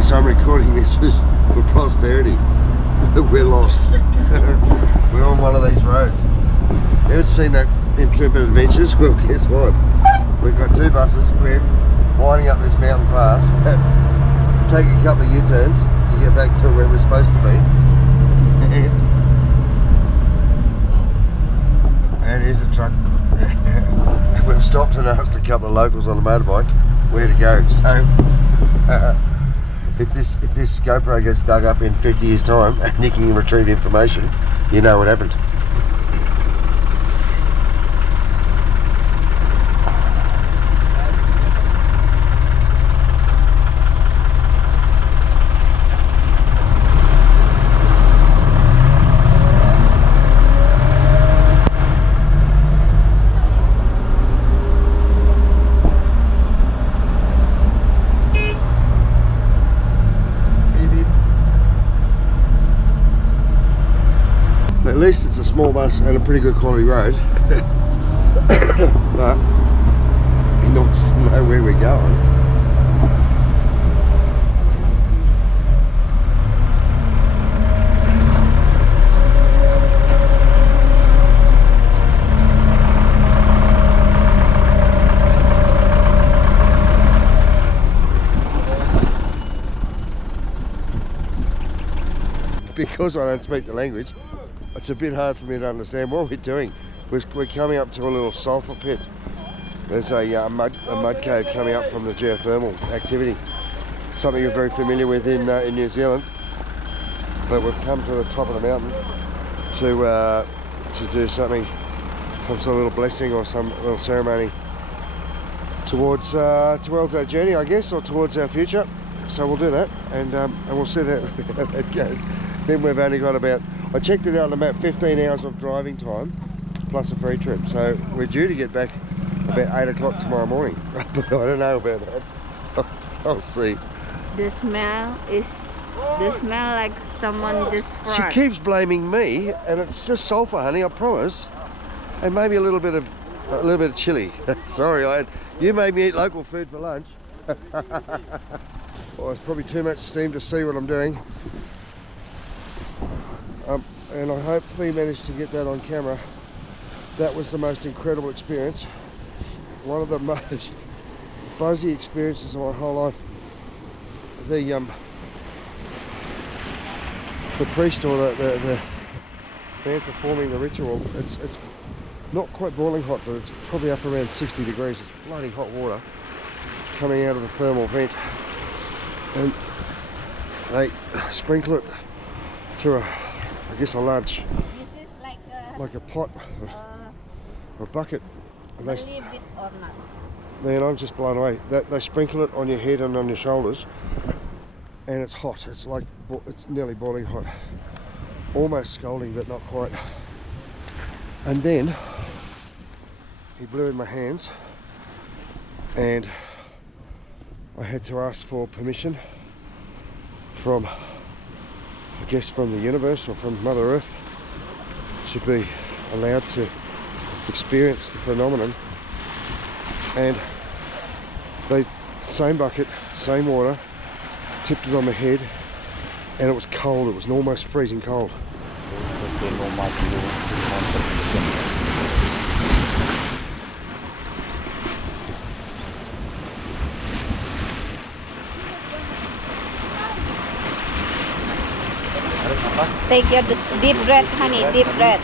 case I'm recording this for posterity. We're lost. We're on one of these roads. You haven't seen that Intrepid Adventures? Well, guess what? We've got two buses. We're winding up this mountain pass. We're taking a couple of U-turns to get back to where we're supposed to be. And here's a truck. We've stopped and asked a couple of locals on a motorbike where to go. So if this GoPro gets dug up in 50 years time and you can retrieve information, you know what happened. At least it's a small bus and a pretty good quality road. But he wants to know where we're going. Because I don't speak the language, it's a bit hard for me to understand what we're doing. We're coming up to a little sulphur pit. There's a mud cave coming up from the geothermal activity. Something you're very familiar with in New Zealand. But we've come to the top of the mountain to do something, some sort of little blessing or some little ceremony towards our journey, I guess, or towards our future. So we'll do that, and we'll see how that goes. Then we've only got about, I checked it out on the map, 15 hours of driving time plus a free trip. So we're due to get back about 8 o'clock tomorrow morning. But I don't know about that. I'll see. The smell like someone just She fried. keeps blaming me, and it's just sulphur, honey, I promise. And maybe a little bit of chili. Sorry, you made me eat local food for lunch. Well, it's probably too much steam to see what I'm doing. And I hopefully managed to get that on camera. That was the most incredible experience. One of the most buzzy experiences of my whole life. The priest or the man performing the ritual, it's not quite boiling hot, but it's probably up around 60 degrees. It's bloody hot water coming out of the thermal vent. And they sprinkle it through a large, This is like a pot or a bucket. And believe it or not. man, I'm just blown away. They sprinkle it on your head and on your shoulders, and it's hot. It's nearly boiling hot, almost scalding, but not quite. And then he blew in my hands, and I had to ask for permission from, I guess, from the universe or from Mother Earth to be allowed to experience the phenomenon. And they, same bucket, same water, tipped it on my head, and it was cold. It was almost freezing cold. Take your deep breath, honey, deep breath.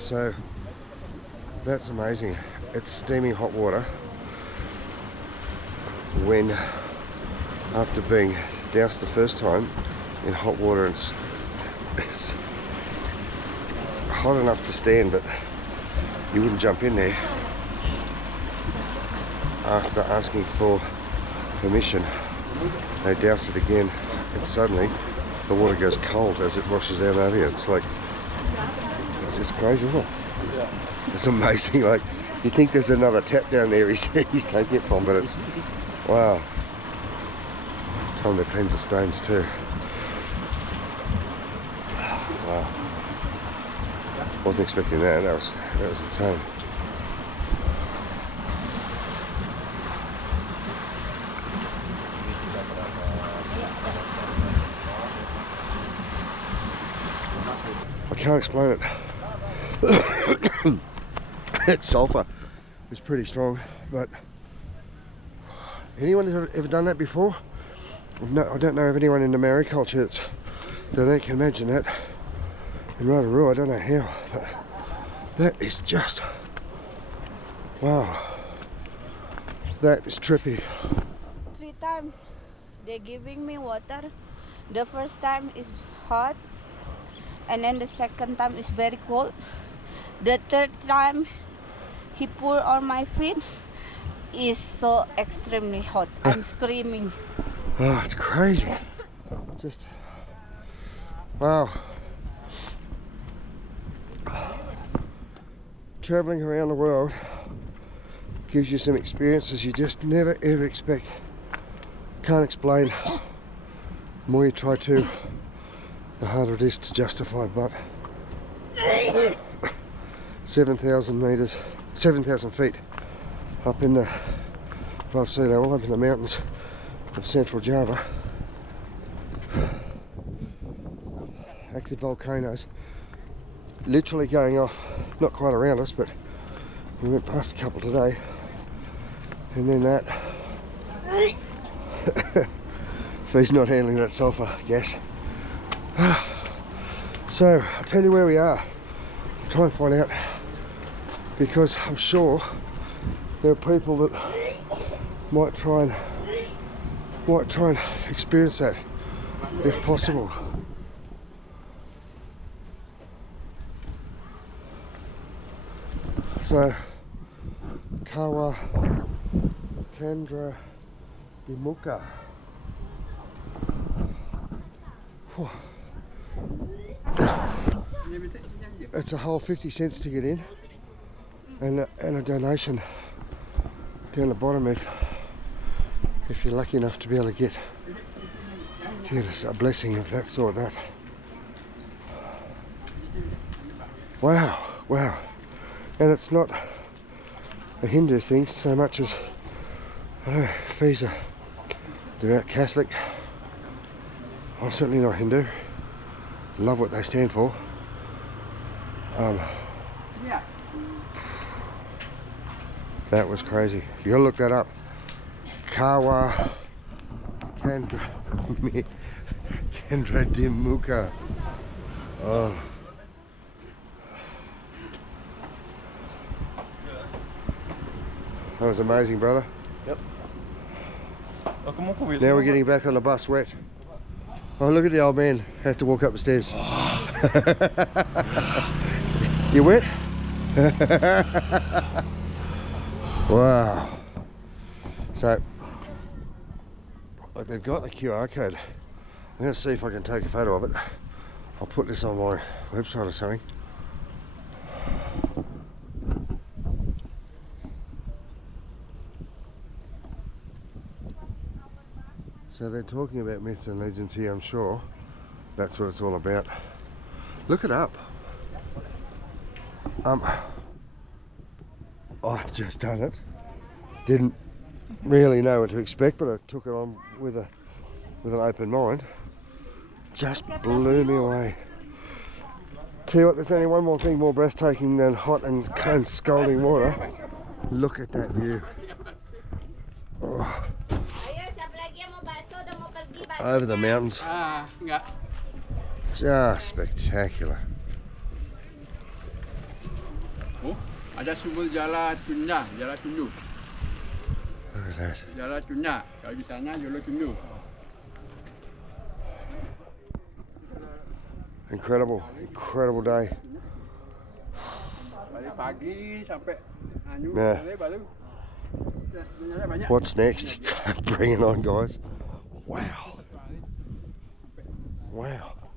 So that's amazing. It's steaming hot water when, after being doused the first time in hot water, it's hot enough to stand, but you wouldn't jump in there. After asking for permission, they doused it again and suddenly the water goes cold as it washes down over here. It's like, it's crazy, isn't it? Yeah. It's amazing. Like, you think there's another tap down there he's taking it from, but it's, wow. Time to cleanse the stones too. Wow. Wasn't expecting that. That was insane. I can't explain it. That sulphur is pretty strong, but anyone ever done that before? No, I don't know of anyone in the Maori culture that can imagine that. In Rotorua, I don't know how, but that is just, wow, that is trippy. 3 times they're giving me water. The first time is hot, and then the second time is very cold. The third time he poured on my feet is so extremely hot. I'm screaming. Oh, it's crazy. Just, wow. Traveling around the world gives you some experiences you just never ever expect. Can't explain. The more you try to, the harder it is to justify, but 7,000 meters, 7,000 feet up in the, above sea level, up in the mountains of central Java. Active volcanoes literally going off, not quite around us, but we went past a couple today, and then that if he's not handling that sulphur gas. So I'll tell you where we are. I'll try and find out, because I'm sure there are people that might try and experience that if possible. So, Kawah Candradimuka. Whew. It's a whole 50 cents to get in, and a donation down the bottom if you're lucky enough to be able to get us a blessing of that sort. That. Wow, wow. And it's not a Hindu thing so much as, I don't know, fees are devout Catholic. I'm certainly not Hindu. Love what they stand for. That was crazy. You gotta look that up. Kawah Candradimuka. Oh. That was amazing, brother. Yep. Now we're getting back on the bus wet. Oh, look at the old man. Had to walk up the stairs. You wet? Wow. So, they've got the QR code. I'm going to see if I can take a photo of it. I'll put this on my website or something. So they're talking about myths and legends here, I'm sure. That's what it's all about. Look it up. I've just done it. Didn't really know what to expect, but I took it on with an open mind. Just blew me away. Tell you what, there's only one more thing more breathtaking than hot and scalding water. Look at that view. Oh. Over the mountains. Just spectacular. Oh, ada sumber jalan Tunda, jalan Tundu. Look at that. Jalan Tunda. Kalau di sana jalan Tundu. Incredible, incredible day. Balik pagi sampai Yeah. baru. What's next? Bring it on, guys. Wow. Wow.